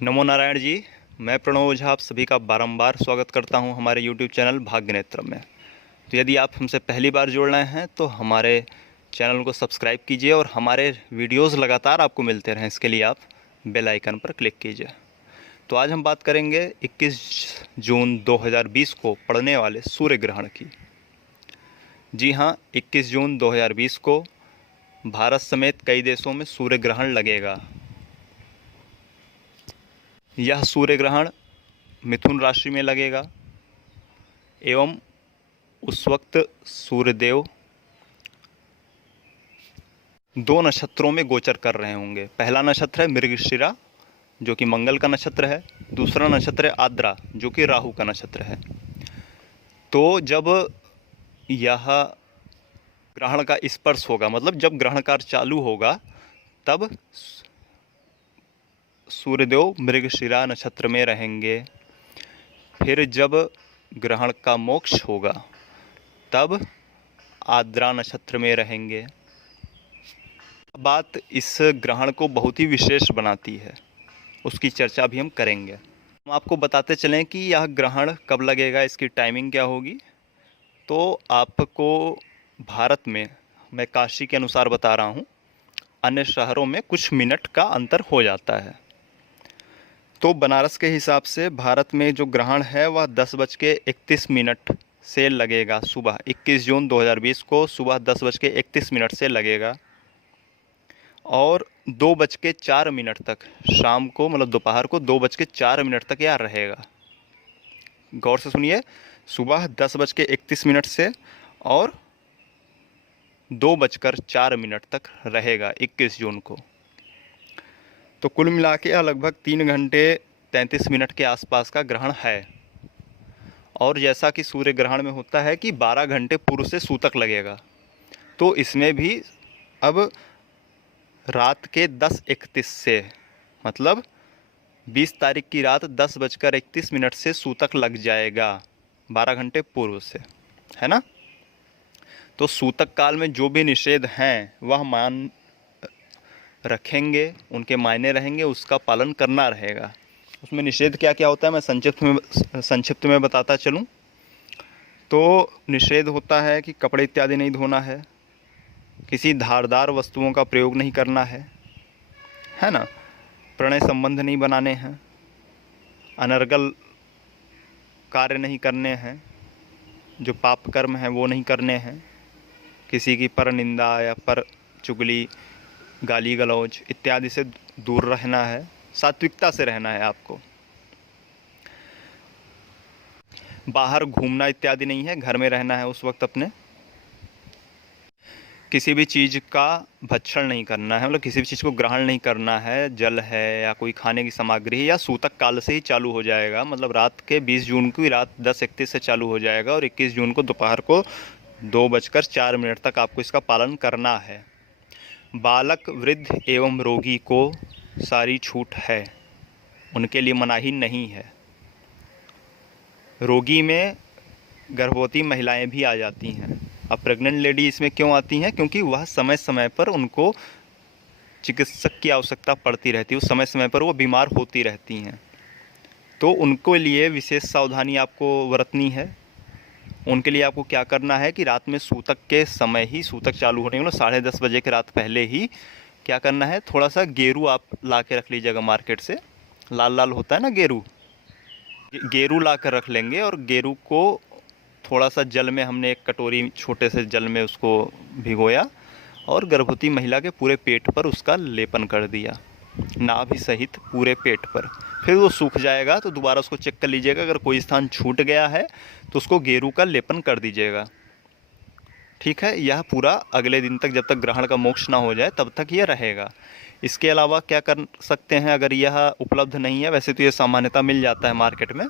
नमो नारायण जी। मैं प्रणव ओझा आप सभी का बारंबार स्वागत करता हूं हमारे YouTube चैनल भाग्य नेत्रम में। तो यदि आप हमसे पहली बार जुड़ रहे हैं तो हमारे चैनल को सब्सक्राइब कीजिए और हमारे वीडियोस लगातार आपको मिलते रहें, इसके लिए आप बेल आइकन पर क्लिक कीजिए। तो आज हम बात करेंगे 21 जून 2020 को पड़ने वाले सूर्य ग्रहण की। जी हाँ, 21 जून 2020 को भारत समेत कई देशों में सूर्य ग्रहण लगेगा। यह सूर्य ग्रहण मिथुन राशि में लगेगा एवं उस वक्त सूर्यदेव दो नक्षत्रों में गोचर कर रहे होंगे। पहला नक्षत्र है मृगशिरा जो कि मंगल का नक्षत्र है, दूसरा नक्षत्र है आद्रा जो कि राहु का नक्षत्र है। तो जब यह ग्रहण का स्पर्श होगा, मतलब जब ग्रहण कार्य चालू होगा, तब सूर्यदेव मृगशिरा नक्षत्र में रहेंगे। फिर जब ग्रहण का मोक्ष होगा तब आद्रा नक्षत्र में रहेंगे। बात इस ग्रहण को बहुत ही विशेष बनाती है, उसकी चर्चा भी हम करेंगे। हम आपको बताते चलें कि यह ग्रहण कब लगेगा, इसकी टाइमिंग क्या होगी। तो आपको भारत में, मैं काशी के अनुसार बता रहा हूँ, अन्य शहरों में कुछ मिनट का अंतर हो जाता है। तो बनारस के हिसाब से भारत में जो ग्रहण है वह 10:31 से लगेगा। सुबह 21 जून 2020 को सुबह 10:31 से लगेगा और 2:04 तक शाम को, मतलब दोपहर को 2:04 तक यह रहेगा। गौर से सुनिए, सुबह 10:31 से और 2:04 तक रहेगा 21 जून को। तो कुल मिला के लगभग 3 घंटे 33 मिनट के आसपास का ग्रहण है। और जैसा कि सूर्य ग्रहण में होता है कि 12 घंटे पूर्व से सूतक लगेगा, तो इसमें भी अब रात के 10:31 से, मतलब 20 तारीख की रात 10:31 से सूतक लग जाएगा, 12 घंटे पूर्व से, है ना। तो सूतक काल में जो भी निषेध हैं वह मान रखेंगे, उनके मायने रहेंगे, उसका पालन करना रहेगा। उसमें निषेध क्या क्या होता है मैं संक्षिप्त में बताता चलूँ। तो निषेध होता है कि कपड़े इत्यादि नहीं धोना है, किसी धारदार वस्तुओं का प्रयोग नहीं करना है ना, प्रणय संबंध नहीं बनाने हैं, अनर्गल कार्य नहीं करने हैं, जो पाप कर्म हैं वो नहीं करने हैं, किसी की पर निंदा या पर चुगली, गाली गलौज इत्यादि से दूर रहना है, सात्विकता से रहना है आपको। बाहर घूमना इत्यादि नहीं है, घर में रहना है उस वक्त अपने। किसी भी चीज़ का भक्षण नहीं करना है, मतलब किसी भी चीज़ को ग्रहण नहीं करना है। जल है या कोई खाने की सामग्री है, या सूतक काल से ही चालू हो जाएगा, मतलब रात के 20 जून की रात 10:31 से चालू हो जाएगा और 21 जून को दोपहर को 2:04 तक आपको इसका पालन करना है। बालक, वृद्ध एवं रोगी को सारी छूट है, उनके लिए मनाही नहीं है। रोगी में गर्भवती महिलाएं भी आ जाती हैं। अब प्रेग्नेंट लेडी इसमें क्यों आती हैं? क्योंकि वह समय समय पर उनको चिकित्सक की आवश्यकता पड़ती रहती है, उस समय समय पर वो बीमार होती रहती हैं। तो उनको लिए विशेष सावधानी आपको बरतनी है। उनके लिए आपको क्या करना है कि रात में सूतक के समय ही, सूतक चालू होने मतलब 10:30 बजे के रात पहले ही क्या करना है, थोड़ा सा गेरू आप ला के रख लीजिएगा मार्केट से। लाल लाल होता है ना गेरू, गेरू ला कर रख लेंगे और गेरू को थोड़ा सा जल में, हमने एक कटोरी छोटे से जल में उसको भिगोया और गर्भवती महिला के पूरे पेट पर उसका लेपन कर दिया, नाभि सहित पूरे पेट पर। फिर वो सूख जाएगा तो दोबारा उसको चेक कर लीजिएगा, अगर कोई स्थान छूट गया है तो उसको गेरू का लेपन कर दीजिएगा, ठीक है। यह पूरा अगले दिन तक, जब तक ग्रहण का मोक्ष ना हो जाए तब तक यह रहेगा। इसके अलावा क्या कर सकते हैं, अगर यह उपलब्ध नहीं है, वैसे तो ये सामान्यतः मिल जाता है मार्केट में,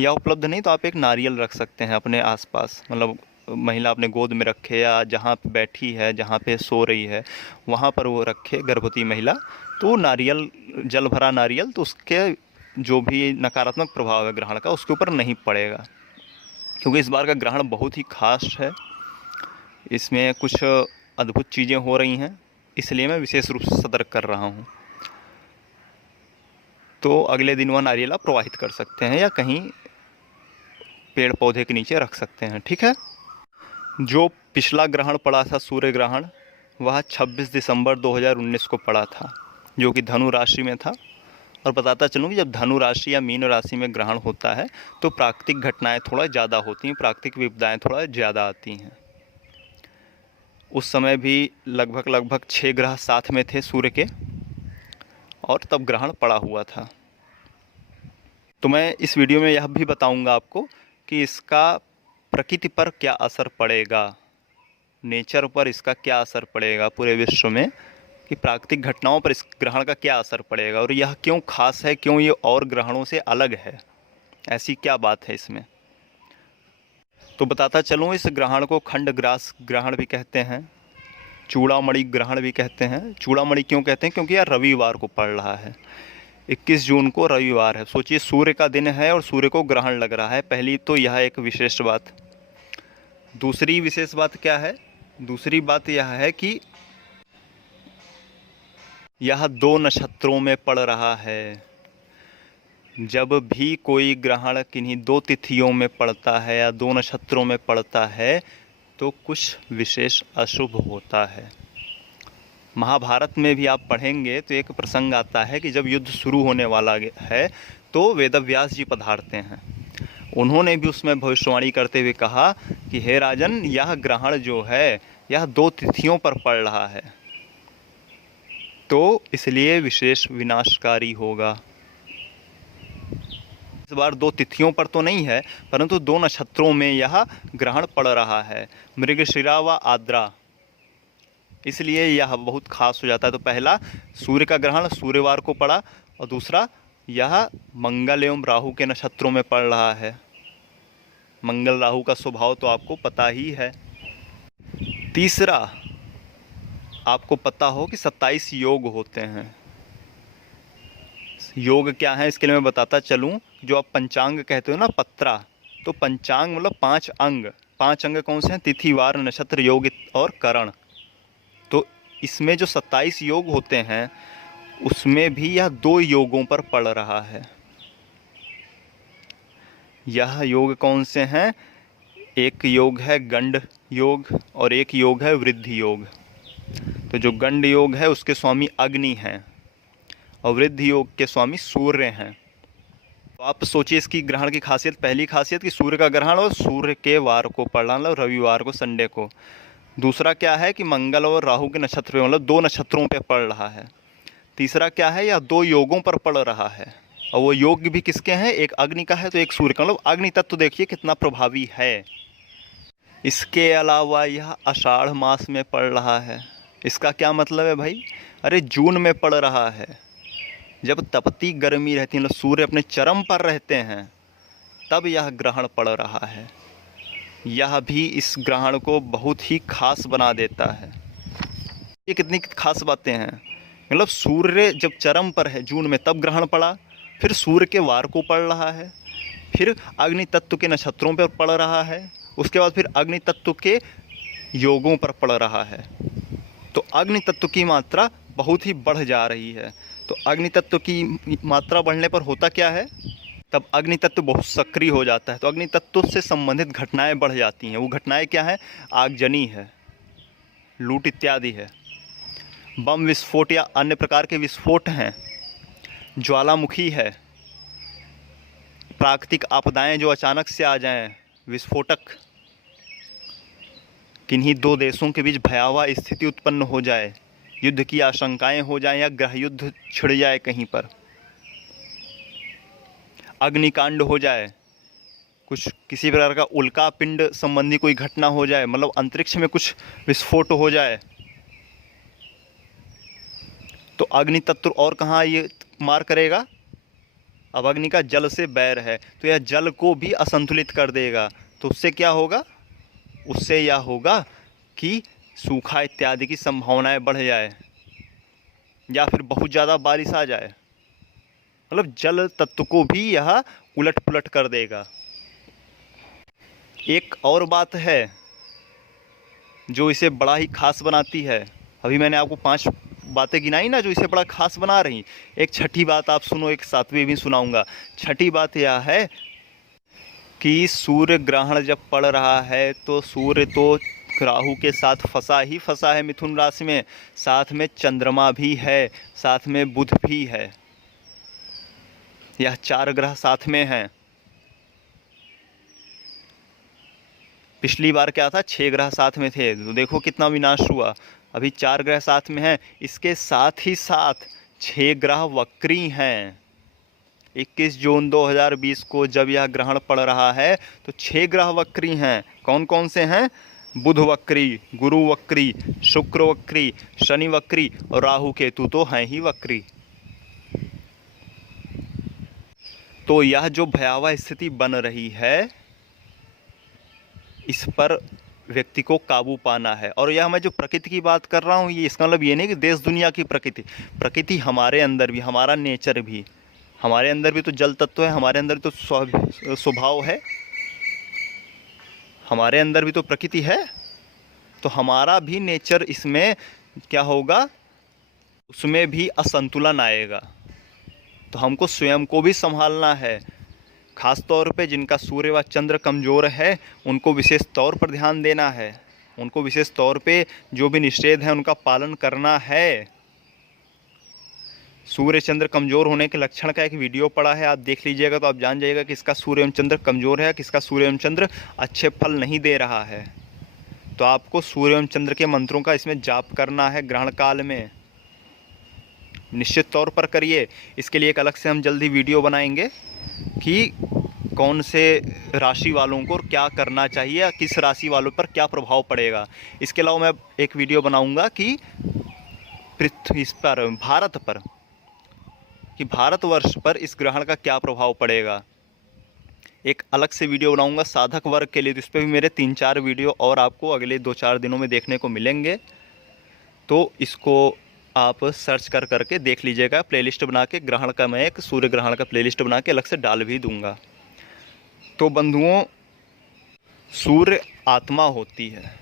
या उपलब्ध नहीं तो आप एक नारियल रख सकते हैं अपने आसपास, मतलब महिला अपने गोद में रखे या जहाँ पे बैठी है, जहाँ पे सो रही है वहाँ पर वो रखे गर्भवती महिला, तो नारियल, जल भरा नारियल, तो उसके जो भी नकारात्मक प्रभाव है ग्रहण का उसके ऊपर नहीं पड़ेगा। क्योंकि इस बार का ग्रहण बहुत ही खास है, इसमें कुछ अद्भुत चीज़ें हो रही हैं, इसलिए मैं विशेष रूप से सतर्क कर रहा हूँ। तो अगले दिन वह नारियल प्रवाहित कर सकते हैं या कहीं पेड़ पौधे के नीचे रख सकते हैं। ठीक है। जो पिछला ग्रहण पड़ा था सूर्य ग्रहण, वह 26 दिसंबर 2019 को पड़ा था, जो कि धनु राशि में था। और बताता चलूँ कि जब धनु राशि या मीन राशि में ग्रहण होता है तो प्राकृतिक घटनाएं थोड़ा ज़्यादा होती हैं, प्राकृतिक विपदाएं थोड़ा ज़्यादा आती हैं। उस समय भी लगभग 6 ग्रह साथ में थे सूर्य के, और तब ग्रहण पड़ा हुआ था। तो मैं इस वीडियो में यह भी बताऊंगा आपको कि इसका प्रकृति पर क्या असर पड़ेगा, नेचर पर इसका क्या असर पड़ेगा, पूरे विश्व में कि प्राकृतिक घटनाओं पर इस ग्रहण का क्या असर पड़ेगा, और यह क्यों खास है, क्यों ये और ग्रहणों से अलग है, ऐसी क्या बात है इसमें। तो बताता चलूँ, इस ग्रहण को खंडग्रास ग्रहण भी कहते हैं, चूड़ामणि ग्रहण भी कहते हैं। चूड़ामणि क्यों कहते हैं? क्योंकि यह रविवार को पड़ रहा है, 21 जून को रविवार है। सोचिए, सूर्य का दिन है और सूर्य को ग्रहण लग रहा है। पहली तो यह एक विशेष बात। दूसरी विशेष बात क्या है? दूसरी बात यह है कि यह 2 नक्षत्रों में पड़ रहा है। जब भी कोई ग्रहण किन्हीं 2 तिथियों में पड़ता है या 2 नक्षत्रों में पड़ता है तो कुछ विशेष अशुभ होता है। महाभारत में भी आप पढ़ेंगे तो एक प्रसंग आता है कि जब युद्ध शुरू होने वाला है तो वेदव्यास जी पधारते हैं। उन्होंने भी उसमें भविष्यवाणी करते हुए कहा कि हे राजन, यह ग्रहण जो है यह 2 तिथियों पर पड़ रहा है, तो इसलिए विशेष विनाशकारी होगा। इस बार 2 तिथियों पर तो नहीं है, परंतु 2 नक्षत्रों में यह ग्रहण पड़ रहा है, मृगशिरा व आद्रा, इसलिए यह बहुत खास हो जाता है। तो पहला सूर्य का ग्रहण सूर्यवार को पड़ा, और दूसरा यह मंगल एवं राहु के नक्षत्रों में पड़ रहा है। मंगल राहु का स्वभाव तो आपको पता ही है। तीसरा, आपको पता हो कि 27 योग होते हैं। योग क्या है इसके लिए मैं बताता चलूँ। जो आप पंचांग कहते हो ना, पत्रा, तो पंचांग मतलब 5 अंग। 5 अंग कौन से हैं? तिथि, वार, नक्षत्र, योग और करण। तो इसमें जो 27 योग होते हैं उसमें भी यह 2 योगों पर पड़ रहा है। यह योग कौन से हैं? एक योग है गंड योग और एक योग है वृद्धि योग। तो जो गंड योग है उसके स्वामी अग्नि हैं और वृद्धि योग के स्वामी सूर्य हैं। तो आप सोचिए इसकी ग्रहण की खासियत। पहली खासियत कि सूर्य का ग्रहण और सूर्य के वार को पड़ रहा, मतलब रविवार को, संडे को। दूसरा क्या है कि मंगल और राहु के नक्षत्र पे, मतलब 2 नक्षत्रों पे पड़ रहा है। तीसरा क्या है? यह 2 योगों पर पड़ रहा है, और वो योग भी किसके हैं? एक अग्नि का है तो एक सूर्य का। मतलब अग्नि तत्व देखिए कितना प्रभावी है। इसके अलावा यह आषाढ़ मास में पड़ रहा है। इसका क्या मतलब है भाई? अरे जून में पड़ रहा है, जब तपती गर्मी रहती है, मतलब सूर्य अपने चरम पर रहते हैं, तब यह ग्रहण पड़ रहा है। यह भी इस ग्रहण को बहुत ही खास बना देता है। ये कितनी खास बातें हैं। मतलब सूर्य जब चरम पर है जून में, तब ग्रहण पड़ा, फिर सूर्य के वार को पड़ रहा है, फिर अग्नि तत्व के नक्षत्रों पर पड़ रहा है, उसके बाद फिर अग्नि तत्व के योगों पर पड़ रहा है। तो अग्नि तत्व की मात्रा बहुत ही बढ़ जा रही है। तो अग्नि तत्व की मात्रा बढ़ने पर होता क्या है? तब अग्नि तत्व बहुत सक्रिय हो जाता है। तो अग्नि तत्व से संबंधित घटनाएं बढ़ जाती हैं। वो घटनाएं क्या हैं? आगजनी है, लूट इत्यादि है, बम विस्फोट या अन्य प्रकार के विस्फोट हैं, ज्वालामुखी है, प्राकृतिक आपदाएं जो अचानक से आ जाएं, विस्फोटक, किन्हीं 2 देशों के बीच भयावह स्थिति उत्पन्न हो जाए, युद्ध की आशंकाएं हो जाएं या गृह युद्ध छिड़ जाए कहीं पर, अग्निकांड हो जाए, कुछ किसी प्रकार का उल्का पिंड संबंधी कोई घटना हो जाए, मतलब अंतरिक्ष में कुछ विस्फोट हो जाए, तो अग्नि तत्व और कहाँ ये मार करेगा? अब अग्नि का जल से बैर है तो यह जल को भी असंतुलित कर देगा। तो उससे क्या होगा? उससे यह होगा कि सूखा इत्यादि की संभावनाएं बढ़ जाए या फिर बहुत ज़्यादा बारिश आ जाए। मतलब जल तत्व को भी यह उलट पुलट कर देगा। एक और बात है जो इसे बड़ा ही खास बनाती है। अभी मैंने आपको 5 बातें गिनाई ना जो इसे बड़ा खास बना रही। एक छठी बात आप सुनो, एक सातवीं भी सुनाऊंगा। छठी बात यह है कि सूर्य ग्रहण जब पड़ रहा है तो सूर्य तो राहु के साथ फंसा ही फंसा है मिथुन राशि में, साथ में चंद्रमा भी है, साथ में बुध भी है। यह 4 ग्रह साथ में हैं। पिछली बार क्या था, 6 ग्रह साथ में थे, तो देखो कितना विनाश हुआ। अभी 4 ग्रह साथ में हैं, इसके साथ ही साथ 6 ग्रह वक्री हैं। 21 जून 2020 को जब यह ग्रहण पड़ रहा है तो 6 ग्रह वक्री हैं। कौन कौन से हैं? बुध वक्री, गुरु वक्री, शुक्र वक्री, शनि वक्री और राहु केतु तो हैं ही वक्री। तो यह जो भयावह स्थिति बन रही है, इस पर व्यक्ति को काबू पाना है। और यह मैं जो प्रकृति की बात कर रहा हूँ, ये इसका मतलब ये नहीं कि देश दुनिया की प्रकृति हमारे अंदर भी, हमारा नेचर भी, हमारे अंदर भी तो जल तत्व है, हमारे अंदर तो स्वभाव है, हमारे अंदर भी तो प्रकृति है। तो हमारा भी नेचर इसमें क्या होगा, उसमें भी असंतुलन आएगा। तो हमको स्वयं को भी संभालना है। खास तौर पे जिनका सूर्य व चंद्र कमज़ोर है उनको विशेष तौर पर ध्यान देना है। उनको विशेष तौर पे जो भी निषेध है उनका पालन करना है। सूर्य चंद्र कमज़ोर होने के लक्षण का एक वीडियो पड़ा है, आप देख लीजिएगा तो आप जान जाइएगा कि किसका सूर्य एवं चंद्र कमज़ोर है, किसका सूर्य एवं चंद्र अच्छे फल नहीं दे रहा है। तो आपको सूर्य एवं चंद्र के मंत्रों का इसमें जाप करना है ग्रहण काल में, निश्चित तौर पर करिए। इसके लिए एक अलग से हम जल्दी वीडियो बनाएंगे कि कौन से राशि वालों को क्या करना चाहिए या किस राशि वालों पर क्या प्रभाव पड़ेगा। इसके अलावा मैं एक वीडियो बनाऊंगा कि इस पर भारत पर, कि भारतवर्ष पर इस ग्रहण का क्या प्रभाव पड़ेगा। एक अलग से वीडियो बनाऊंगा साधक वर्ग के लिए, तो इस पर भी मेरे 3-4 वीडियो और आपको अगले 2-4 दिनों में देखने को मिलेंगे। तो इसको आप सर्च करके देख लीजिएगा, प्लेलिस्ट बना के ग्रहण का, मैं एक सूर्य ग्रहण का प्लेलिस्ट बना के अलग से डाल भी दूंगा। तो बंधुओं, सूर्य आत्मा होती है,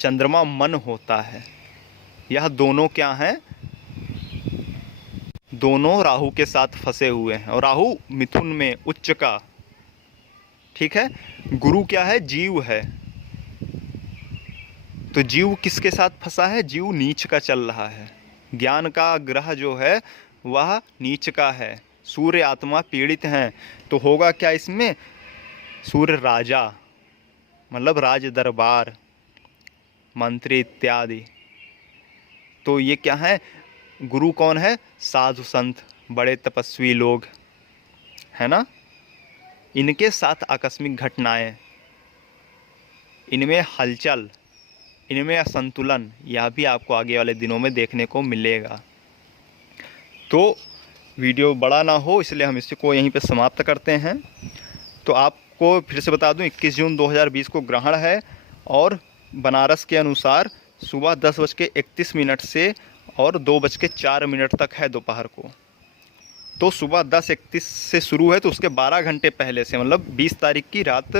चंद्रमा मन होता है। यह दोनों क्या हैं? दोनों राहु के साथ फंसे हुए हैं, और राहु मिथुन में उच्च का, ठीक है। गुरु क्या है? जीव है। तो जीव किसके साथ फंसा है? जीव नीच का चल रहा है। ज्ञान का ग्रह जो है वह नीच का है। सूर्य आत्मा पीड़ित हैं। तो होगा क्या इसमें? सूर्य राजा, मतलब राज दरबार, मंत्री इत्यादि। तो ये क्या है? गुरु कौन है? साधु संत, बड़े तपस्वी लोग, है ना। इनके साथ आकस्मिक घटनाएं, इनमें हलचल, इनमें असंतुलन, यह भी आपको आगे वाले दिनों में देखने को मिलेगा। तो वीडियो बड़ा ना हो इसलिए हम इसको यहीं पे समाप्त करते हैं। तो आपको फिर से बता दूं, 21 जून 2020 को ग्रहण है, और बनारस के अनुसार सुबह 10:31 से और 2:04 तक है दोपहर को। तो सुबह 10:31 से शुरू है, तो उसके 12 घंटे पहले से, मतलब 20 तारीख की रात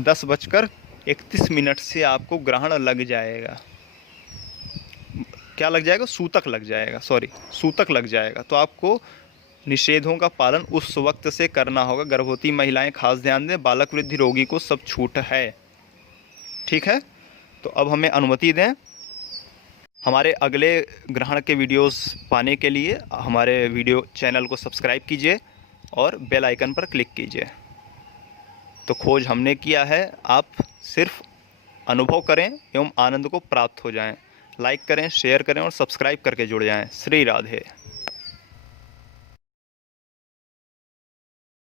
10:31 से आपको ग्रहण लग जाएगा। क्या लग जाएगा? सूतक लग जाएगा, सूतक लग जाएगा। तो आपको निषेधों का पालन उस वक्त से करना होगा। गर्भवती महिलाएं खास ध्यान दें, बालक वृद्धि रोगी को सब छूट है, ठीक है। तो अब हमें अनुमति दें। हमारे अगले ग्रहण के वीडियोस पाने के लिए हमारे वीडियो चैनल को सब्सक्राइब कीजिए और बेल आइकन पर क्लिक कीजिए। तो खोज हमने किया है, आप सिर्फ अनुभव करें एवं आनंद को प्राप्त हो जाएं। लाइक करें, शेयर करें और सब्सक्राइब करके जुड़ जाएं। श्री राधे।